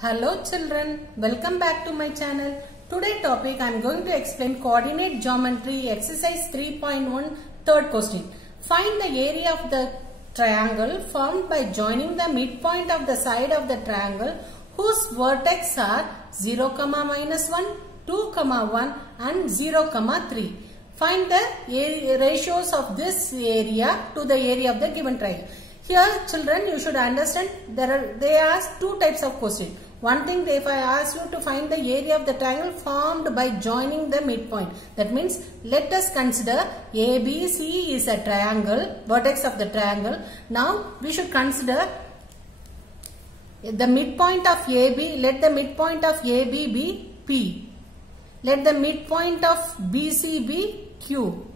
Hello children, welcome back to my channel. Today topic I am going to explain coordinate geometry exercise 3.1 third question. Find the area of the triangle formed by joining the midpoint of the side of the triangle whose vertex are 0, -1, 2, 1 and 0, 3. Find the ratios of this area to the area of the given triangle. Here children, you should understand they ask two types of question. One thing, if I ask you to find the area of the triangle formed by joining the midpoint, that means let us consider ABC is a triangle, vertex of the triangle. Now we should consider the midpoint of AB. Let the midpoint of AB be P. Let the midpoint of BC be Q.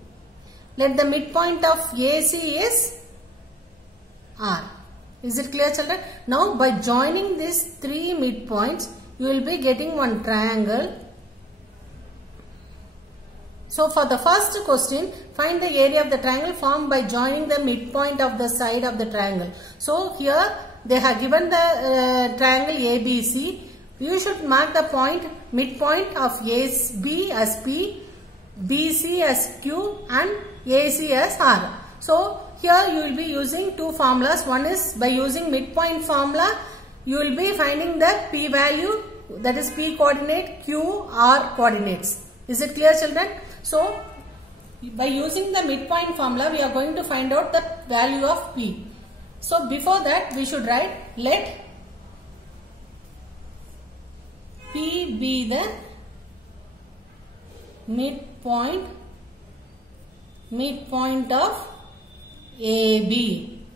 Let the midpoint of AC is R. Is it clear children? Now by joining these three midpoints, you will be getting one triangle. So for the first question, find the area of the triangle formed by joining the midpoint of the side of the triangle. So here they have given the triangle ABC. You should mark the point midpoint of AB as P, BC as Q and AC as R. So here you will be using two formulas. One is by using midpoint formula, you will be finding the P value, that is P coordinate, Q, R coordinates. Is it clear children? So by using the midpoint formula, we are going to find out the value of P. So before that we should write let P be the midpoint of AB.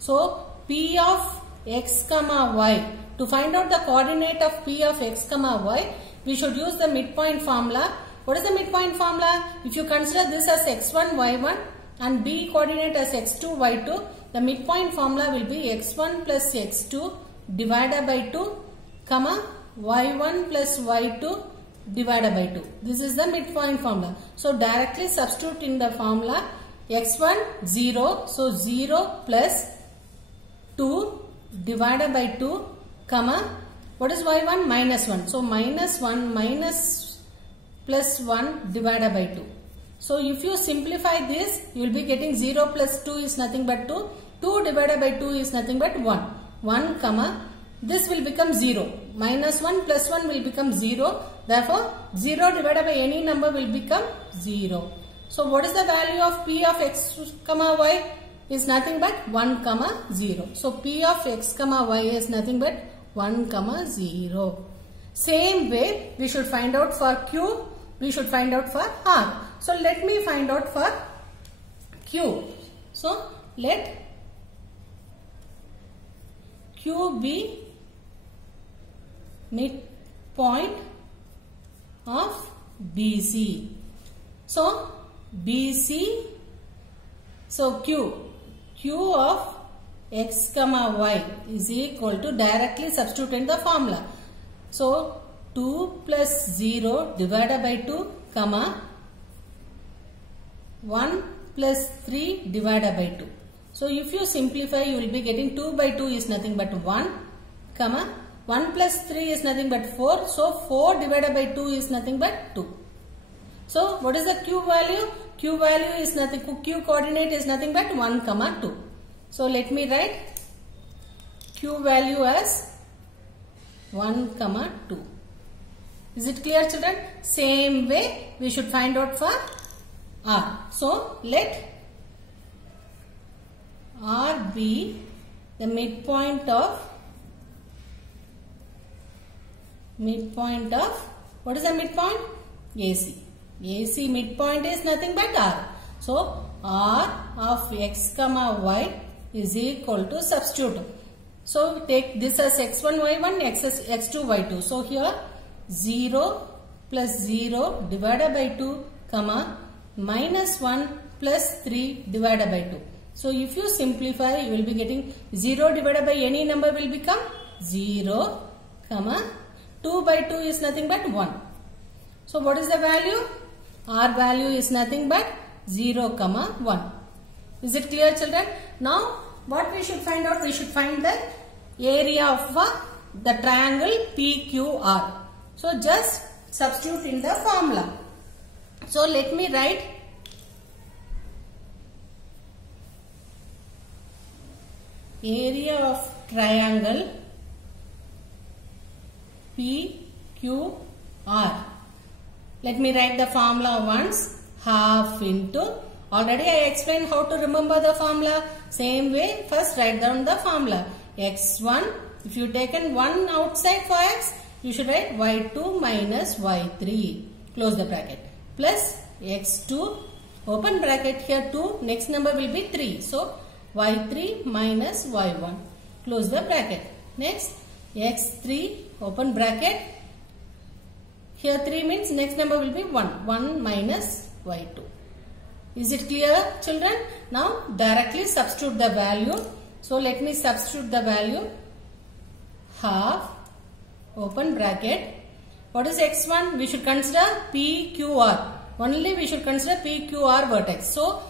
So P of x comma y. To find out the coordinate of P of x comma y, we should use the midpoint formula. What is the midpoint formula? If you consider this as x1, y1 and B coordinate as x2, y2, the midpoint formula will be x1 plus x2 divided by 2, comma y1 plus y2 divided by 2. This is the midpoint formula. So directly substitute in the formula. x1 0, so 0 plus 2 divided by 2, comma what is y1? Minus 1. So minus 1 minus plus 1 divided by 2. So if you simplify this, you will be getting 0 plus 2 is nothing but 2. 2 divided by 2 is nothing but 1. 1 comma this will become 0. Minus 1 plus 1 will become 0. Therefore 0 divided by any number will become 0. So what is the value of P of x comma y? Is nothing but 1 comma 0. So P of x comma y is nothing but 1 comma 0. Same way we should find out for Q, we should find out for R. So let me find out for Q. So let Q be midpoint of BC. So BC, so Q of x comma y is equal to, directly substitute in the formula. So 2 plus 0 divided by 2, comma 1 plus 3 divided by 2. So if you simplify, you will be getting 2 by 2 is nothing but 1, comma 1 plus 3 is nothing but 4. So 4 divided by 2 is nothing but 2. So what is the Q value? Q value is nothing, Q coordinate is nothing but 1 comma 2. So let me write Q value as 1 comma 2. Is it clear children? Same way we should find out for R. So let R be the midpoint of what is the midpoint? AC. AC midpoint is nothing but R. So R of x comma y is equal to, substitute. So take this as x1 y1, x2 y2. So here 0 plus 0 divided by 2, comma minus 1 plus 3 divided by 2. So if you simplify, you will be getting 0 divided by any number will become 0, comma 2 by 2 is nothing but 1. So what is the value? R value is nothing but 0, 1. Is it clear children? Now what we should find out? We should find the area of the triangle PQR. So just substitute in the formula. So let me write area of triangle PQR. Let me write the formula once. Half into, already I explained how to remember the formula. Same way, first write down the formula. x1, if you taken 1 outside for x, you should write y2 minus y3, close the bracket, plus x2, open bracket here 2, next number will be 3. So y3 minus y1, close the bracket. Next x3, open bracket, here 3 means next number will be 1, 1 minus y2. Is it clear, children? Now directly substitute the value. So let me substitute the value. Half, open bracket. What is x1? We should consider PQR. Only we should consider PQR vertex. So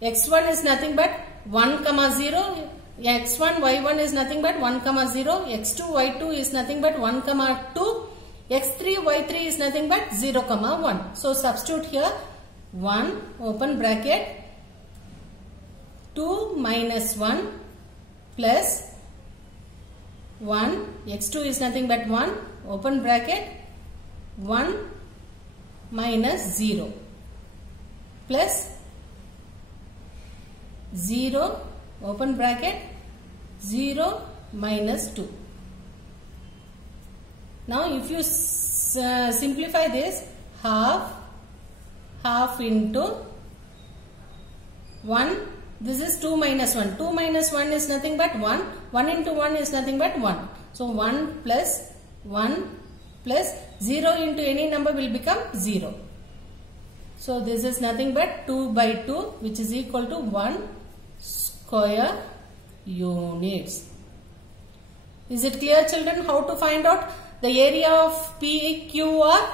x1 is nothing but 1, 0. x1, y1 is nothing but 1, 0. x2, y2 is nothing but 1, 2. x3, y3 is nothing but 0, 1. So substitute here 1, open bracket, 2 minus 1 plus 1, x2 is nothing but 1, open bracket, 1 minus 0 plus 0, open bracket, 0 minus 2. Now if you simplify this, half into 1, this is 2 minus 1. 2 minus 1 is nothing but 1. 1 into 1 is nothing but 1. So 1 plus 0 into any number will become 0. So this is nothing but 2 by 2, which is equal to 1 square units. Is it clear, children, how to find out the area of PQR?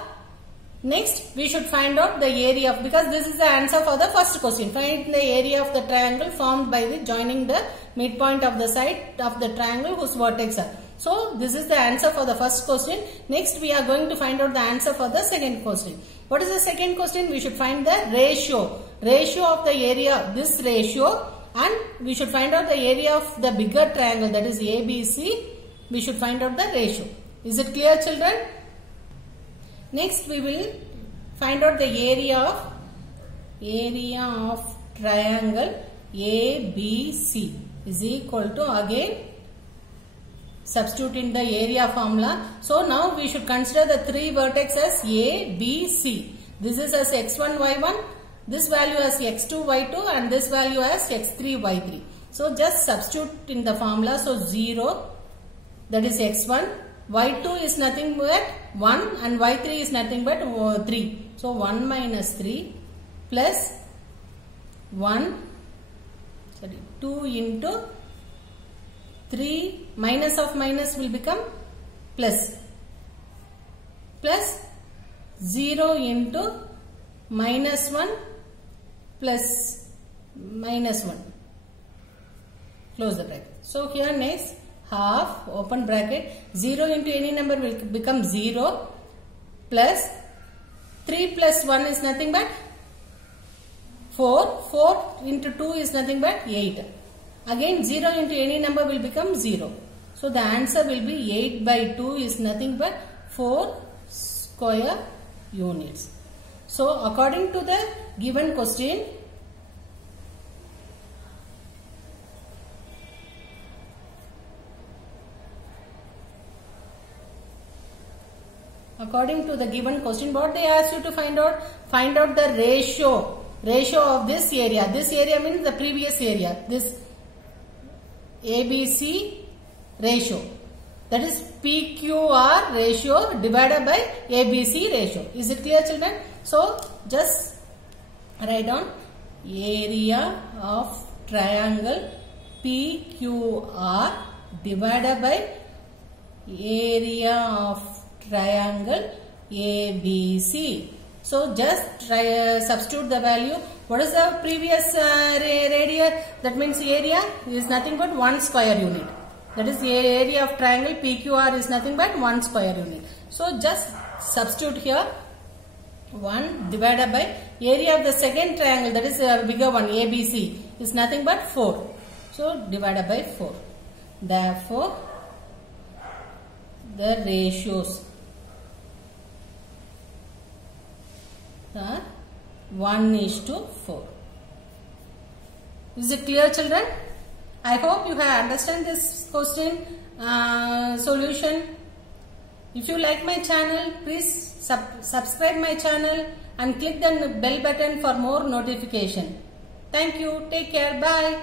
Next, we should find out the area of, because this is the answer for the first question. Find the area of the triangle formed by the joining the midpoint of the side of the triangle whose vertex are. So, this is the answer for the first question. Next, we are going to find out the answer for the second question. What is the second question? We should find the ratio. Ratio of the area, this ratio, and we should find out the area of the bigger triangle, that is ABC. We should find out the ratio. Is it clear, children? Next, we will find out the area of triangle ABC is equal to, again substitute in the area formula. So now we should consider the three vertices as A, B, C. This is as x1, y1, this value as x2, y2, and this value as x3, y3. So just substitute in the formula. So 0, that is x1. y2 is nothing but 1 and y3 is nothing but 3. So 1 minus 3 plus 2 into 3 minus of minus will become plus 0 into minus 1 plus minus 1. Close the bracket. So here next, half, open bracket, 0 into any number will become 0 plus 3 plus 1 is nothing but 4. 4 into 2 is nothing but 8. Again 0 into any number will become 0. So the answer will be 8 by 2 is nothing but 4 square units. So according to the given question, what they asked you to find out the ratio of this area. This area means the previous area, this ABC ratio, that is PQR ratio divided by ABC ratio. Is it clear, children? So just write down area of triangle PQR divided by area of triangle ABC. So just substitute the value. What is the previous radius? That means area is nothing but 1 square unit. That is the area of triangle PQR is nothing but 1 square unit. So just substitute here 1 divided by area of the second triangle, that is the bigger one, ABC, is nothing but 4. So divided by 4. Therefore, the ratios are 1:4. Is it clear, children? I hope you have understand this question solution. If you like my channel, please subscribe my channel and click the bell button for more notification. Thank you. Take care. Bye.